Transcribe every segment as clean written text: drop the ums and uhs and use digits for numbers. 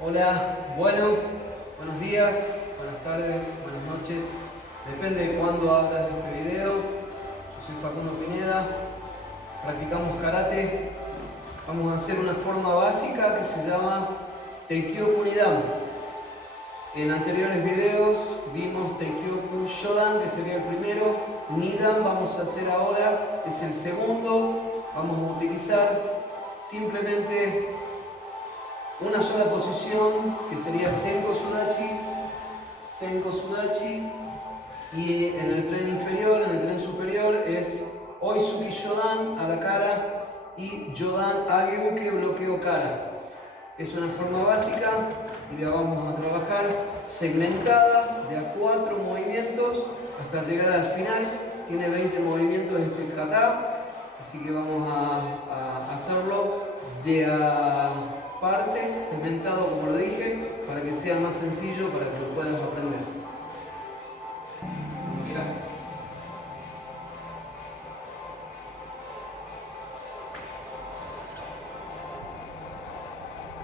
Hola, buenos días, buenas tardes, buenas noches. Depende de cuándo hablas de este video. Yo soy Facundo Pineda, practicamos karate. Vamos a hacer una forma básica que se llama Teikyoku Nidan. En anteriores videos vimos Teikyoku Shodan, que sería el primero. Nidan vamos a hacer ahora, es el segundo. Vamos a utilizar simplemente una sola posición, que sería Senko Sudachi, y en el tren inferior, en el tren superior es Oisuki Shodan a la cara y Jodan Ageuke bloqueo cara. Es una forma básica y la vamos a trabajar segmentada de a 4 movimientos hasta llegar al final. Tiene 20 movimientos este kata, así que vamos a hacerlo de a partes, segmentado como lo dije, para que sea más sencillo, para que lo puedas aprender. Mira.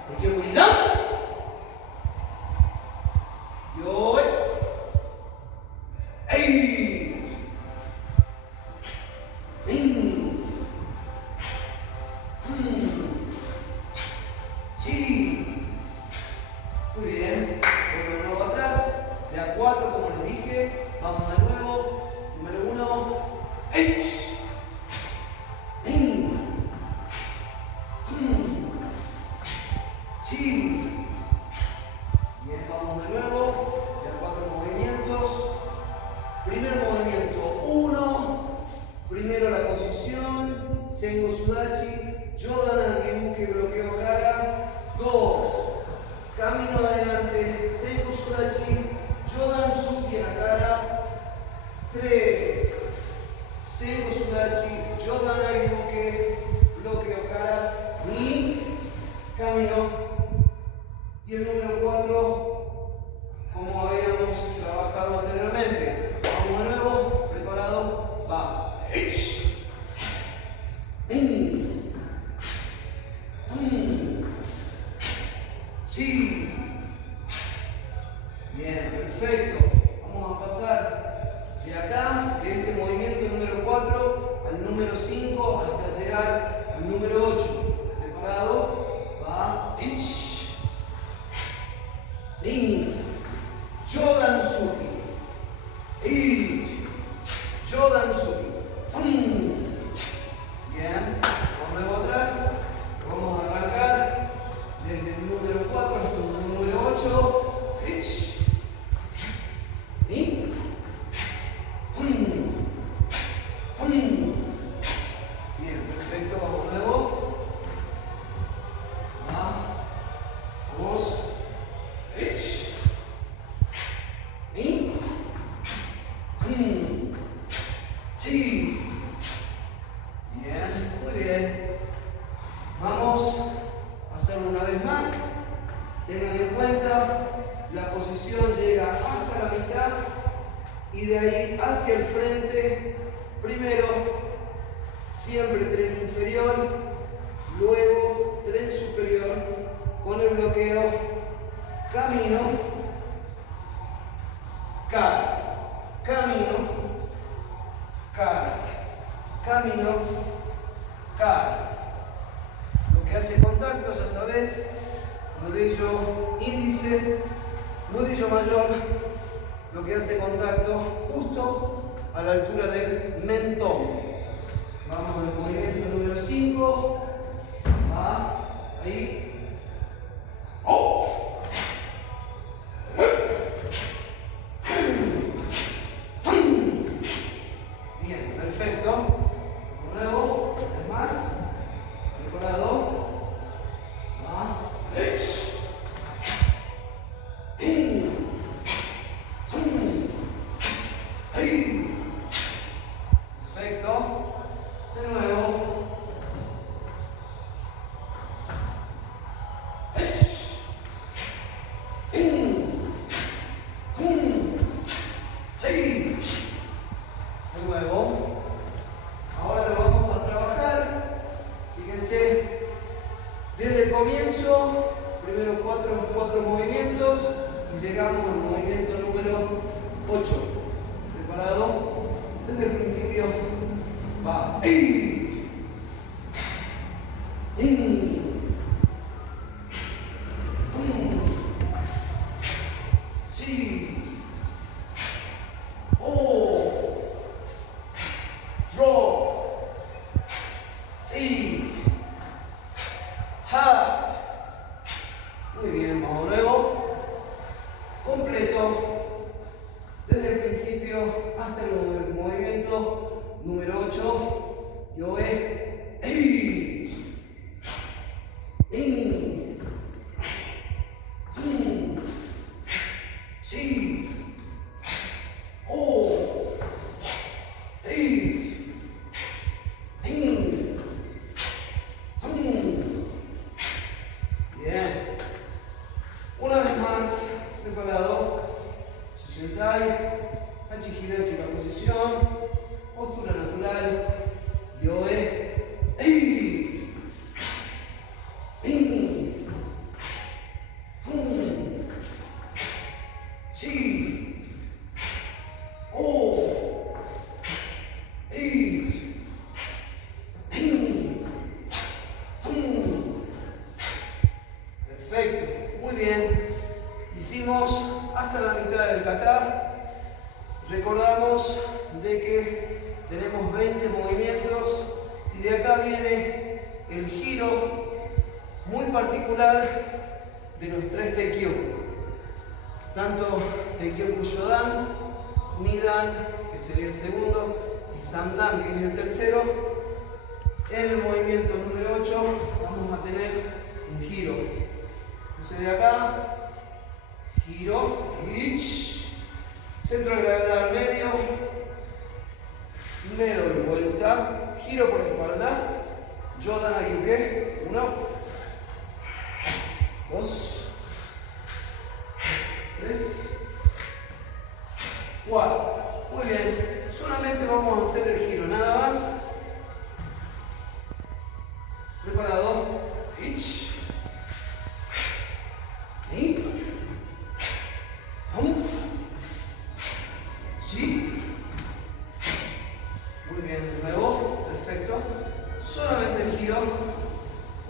Teikyoku Nidan. Yoi. Eight. In. Sí. Muy bien. Vuelvo de nuevo atrás. De a 4, como les dije. Vamos de nuevo. Número 1. H. In. Sí. Bien, vamos de nuevo. De a 4 movimientos. Primer movimiento 1. Primero la posición. Senko Sudachi. Jodan Ageuke bloqueo cara. 2. Camino adelante. Senko Sudachi. Jodan Suki a la cara. 3. Senko Sudachi. Jodan Ageuke bloqueo cara. Y camino. Y el número 4, como habíamos trabajado anteriormente. Vamos de nuevo. Preparado. Va. Sí. Bien, perfecto. Vamos a pasar de acá, de este movimiento número 4 al número 5 hasta llegar al número 8. Preparado. Va. Jodan Suki. Jodan Suki. Bien. Vamos atrás. Vamos a arrancar desde el número 4 hasta el número 8. Bien, perfecto. Vamos de nuevo. Vamos. Sí. Bien, muy bien. Vamos a hacerlo una vez más. Tengan en cuenta, la posición llega hasta la mitad y de ahí hacia el frente. Primero, siempre tren inferior, luego tren superior con el bloqueo, camino, cara, camino, cara, camino, cara. Lo que hace contacto, ya sabes, nudillo índice, nudillo mayor, lo que hace contacto justo a la altura del mentón. Vamos al movimiento número 5. Va, ahí. Bien, perfecto. De nuevo, es más. Preparado. Va. Perfecto. De nuevo. movimientos y llegamos al movimiento número 8. ¿Preparado? Desde el principio va. Muy bien, vamos luego. Completo. Desde el principio hasta el movimiento número 8. Yoe. 8. In. 2. 3. 4. 8. In. 2. Bien. Una vez más, preparado. Susentai, Hachihidachi la posición, postura natural, Yoe, 8, In, 2, 3, 4, 8, In, 2. Perfecto, muy bien. Hicimos hasta la mitad del kata. Recordamos de que tenemos 20 movimientos y de acá viene el giro muy particular de los 3 Teikyoku. Tanto Teikyoku Shodan, Nidan, que sería el segundo, y Sandan, que es el tercero. En el movimiento número 8 vamos a tener un giro. Entonces de acá, giro, centro de gravedad al medio, me doy vuelta, giro por la espalda, Jodan Aryuke, 1, 2, 3, 4. Muy bien, solamente vamos a hacer el giro, nada más. Preparado, muy bien, de nuevo, perfecto. Solamente el giro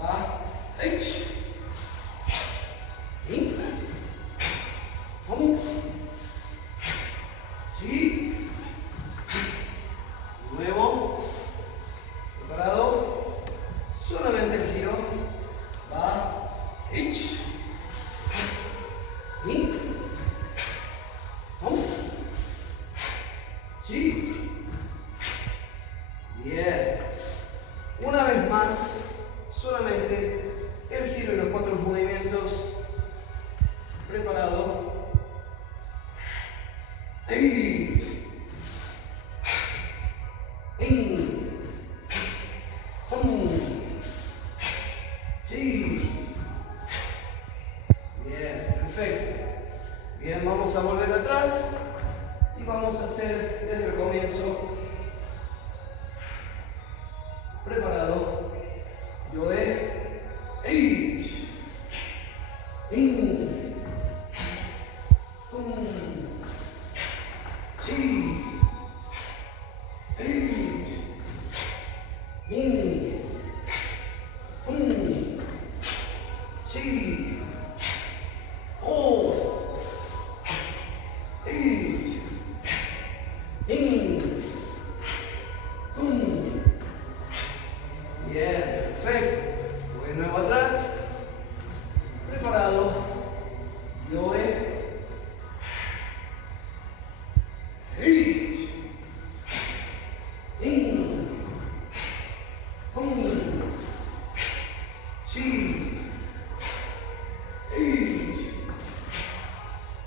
va. Nuevo, preparado. Solamente el giro va. Bien. Una vez más, solamente el giro y los 4 movimientos. Preparado. 8. In. 2. 3. Bien, perfecto. Bien, vamos a volver atrás y vamos a hacer desde el comienzo. Preparado. Yoe. 8. In. 2. 3. 8. In. 2. 3. 4. 8. In. 2. Bien, perfecto. Voy de nuevo atrás. Preparado. Yoe. 8. In. 2. 3. 8.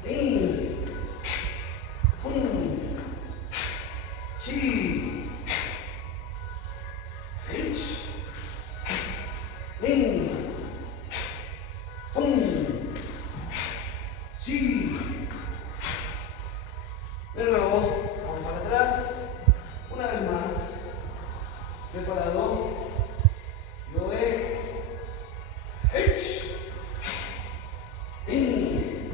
In. 2. 3. 8. In. 2. 3. De nuevo, vamos para atrás. Una vez más. Preparado. Yoe. 8. In.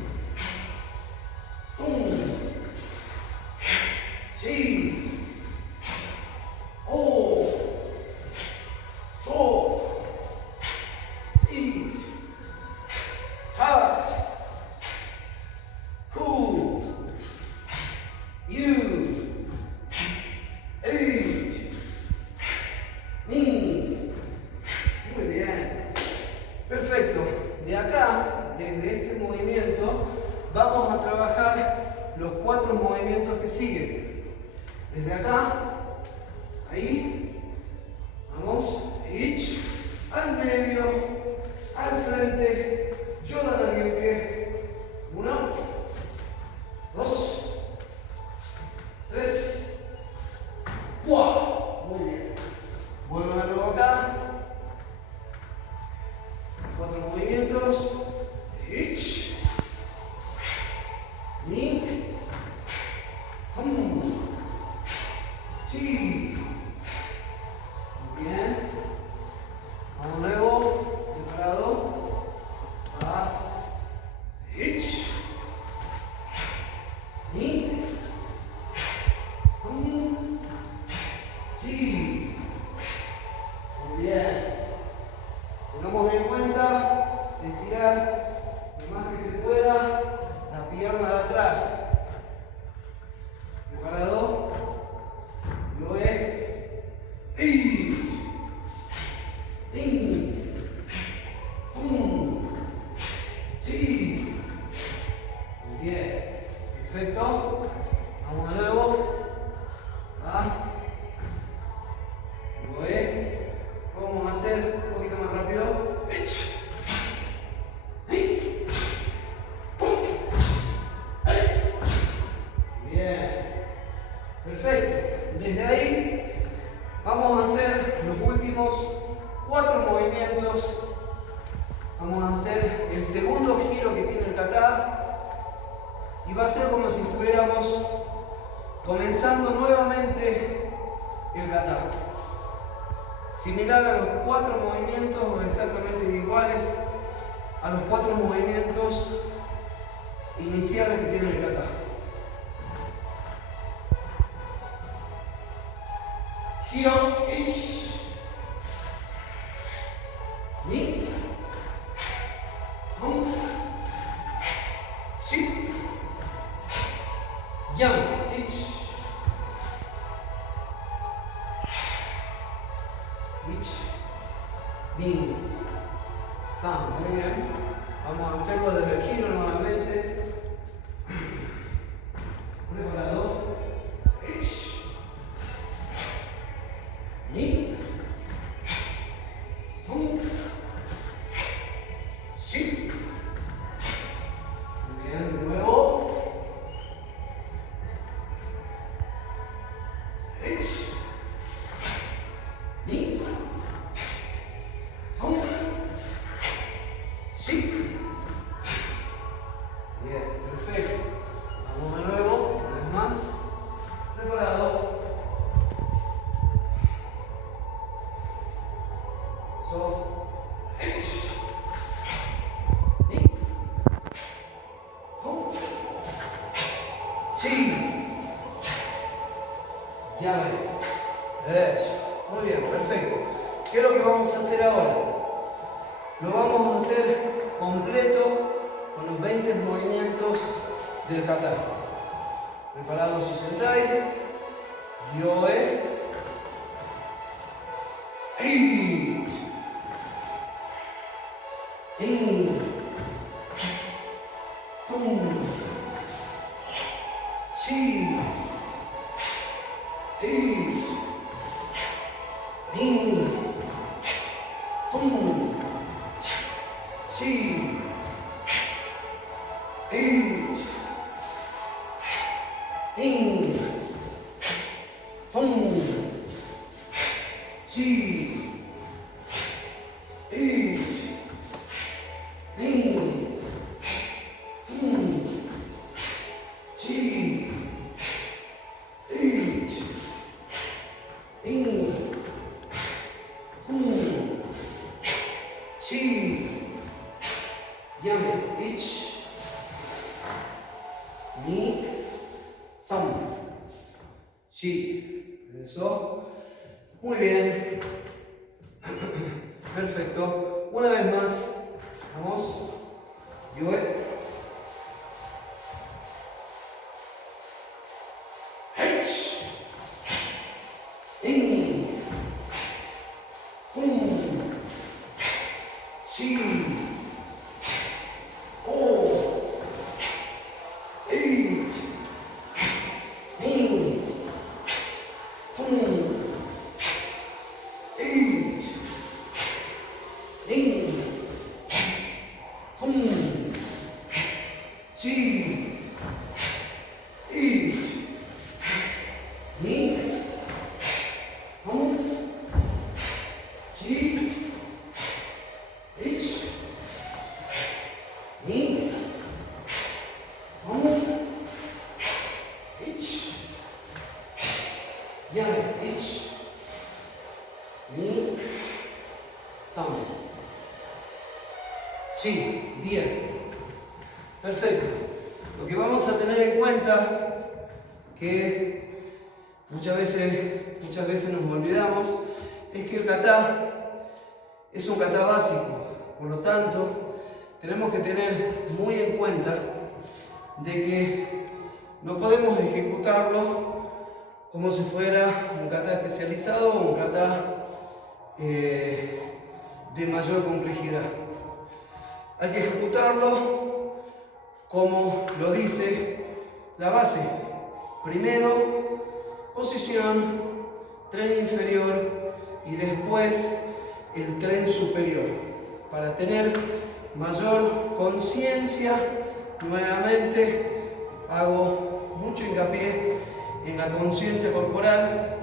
de acá, desde este movimiento, vamos a trabajar los 4 movimientos que siguen. Desde acá, ahí, vamos, hitch, al medio, al frente, Yodan Ryuke, 1, 2, 3, 4. Muy bien. Vuelvan a nuevo acá. 4 movimientos. Hitch. Ni. Sí. Muy bien. Vamos nuevo. Preparado. Va. Hitch. Ni. Sí. Muy bien. Tengamos en cuenta estirar lo más que se pueda la pierna de atrás. ¿Preparado? Luego sí. Muy bien. Perfecto. Vamos de nuevo. ¿Va? Vamos a hacer un poquito más rápido. Bien. Perfecto. Desde ahí vamos a hacer los últimos 4 movimientos. Vamos a hacer el segundo giro que tiene el kata. Y va a ser como si estuviéramos comenzando nuevamente el kata. Similar a los 4 movimientos, o exactamente iguales a los 4 movimientos iniciales que tiene el kata. Giro, hitch, ni, son, sí, yang, hitch. Bin, San, muy bien. Vamos a hacerlo desde el giro nuevamente. Preparado. Ish. Ni. Fun. Sí. Muy bien, de nuevo. Ish. Ni. Sí. Bien, perfecto. Vamos de nuevo, una vez más. Preparado. So, hitch. Ni. Son. Sí. Ya ve. Eso. Muy bien, perfecto. ¿Qué es lo que vamos a hacer ahora? Lo vamos a hacer completo con los 20 movimientos del kata. Preparados y sentáis. Yoe. Hit. In. Sum. Chi. Hit. In. Sum. Chi. Hit. In. Sum. Chi. Hit. In. Sum. Chi. Hit. In. Sum. Chi. Yang, ich, ni, sam, chi. Eso. Muy bien. Perfecto. Una vez más. Vamos. Yoe. H. In. Fum. Chi. Chi, ich, ni, chi, ich, ni, ich, ya, ich, ni, sí, bien. Perfecto. Lo que vamos a tener en cuenta, que muchas veces nos olvidamos, es que el kata es un kata básico. Por lo tanto, tenemos que tener muy en cuenta de que no podemos ejecutarlo como si fuera un kata especializado o un kata de mayor complejidad. Hay que ejecutarlo como lo dice la base. Primero, posición, tren inferior y después el tren superior. Para tener mayor conciencia, nuevamente hago mucho hincapié en la conciencia corporal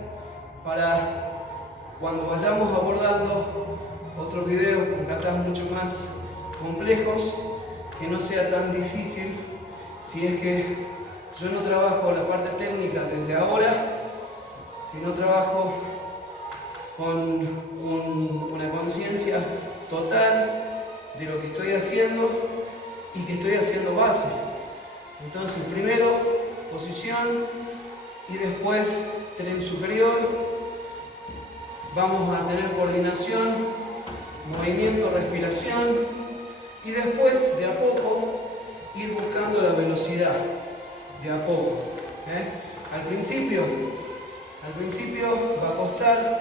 para cuando vayamos abordando otros videos con katas mucho más complejos, que no sea tan difícil si es que yo no trabajo la parte técnica desde ahora, sino trabajo con una conciencia total de lo que estoy haciendo y que estoy haciendo base. Entonces, primero posición y después tren superior. Vamos a tener coordinación, movimiento, respiración. Y después, de a poco, ir buscando la velocidad, de a poco. Al principio va a costar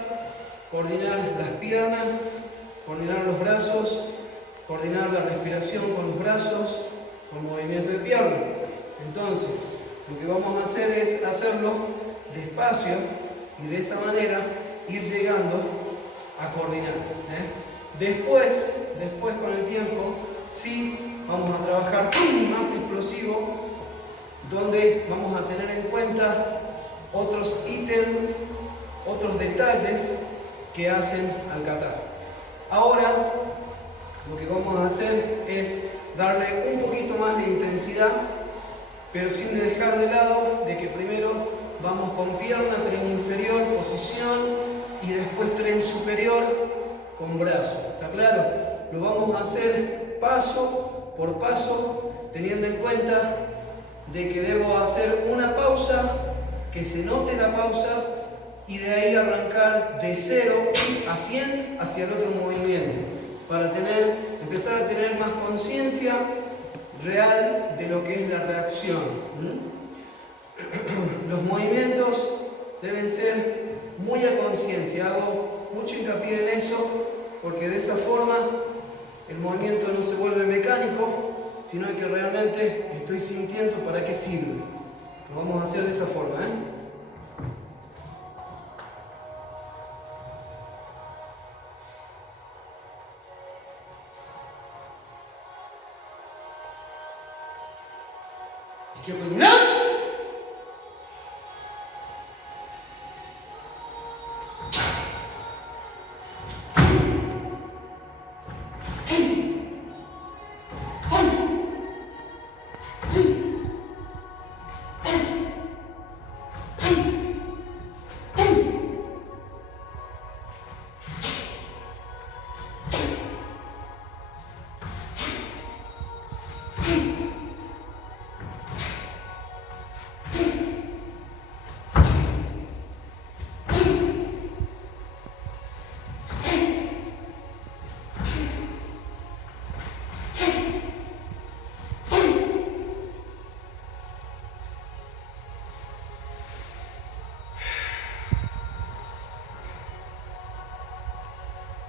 coordinar las piernas, coordinar los brazos, coordinar la respiración con los brazos, con movimiento de pierna. Entonces, lo que vamos a hacer es hacerlo despacio y de esa manera ir llegando a coordinar. Después con el tiempo, sí vamos a trabajar más explosivo, donde vamos a tener en cuenta otros ítems, otros detalles que hacen al kata. Ahora lo que vamos a hacer es darle un poquito más de intensidad, pero sin dejar de lado de que primero vamos con pierna, tren inferior, posición, y después tren superior con brazo. ¿Está claro? Lo vamos a hacer paso por paso, teniendo en cuenta de que debo hacer una pausa, que se note la pausa, y de ahí arrancar de 0 a 100 hacia el otro movimiento, para empezar a tener más conciencia real de lo que es la reacción. Los movimientos deben ser muy a conciencia, hago mucho hincapié en eso, porque de esa forma el movimiento no se vuelve mecánico, sino que realmente estoy sintiendo para qué sirve. Lo vamos a hacer de esa forma. ¿Qué oportunidad?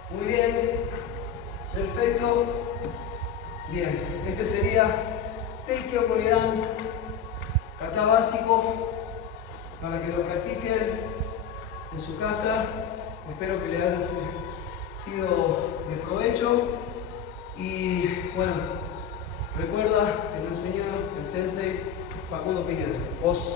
Muy bien, perfecto. Bien, este sería Teikyo Koidan, kata básico, para que lo practiquen en su casa. Espero que les haya sido de provecho. Y bueno, Recuerda que me enseñó el sensei Facundo Pineda. Vos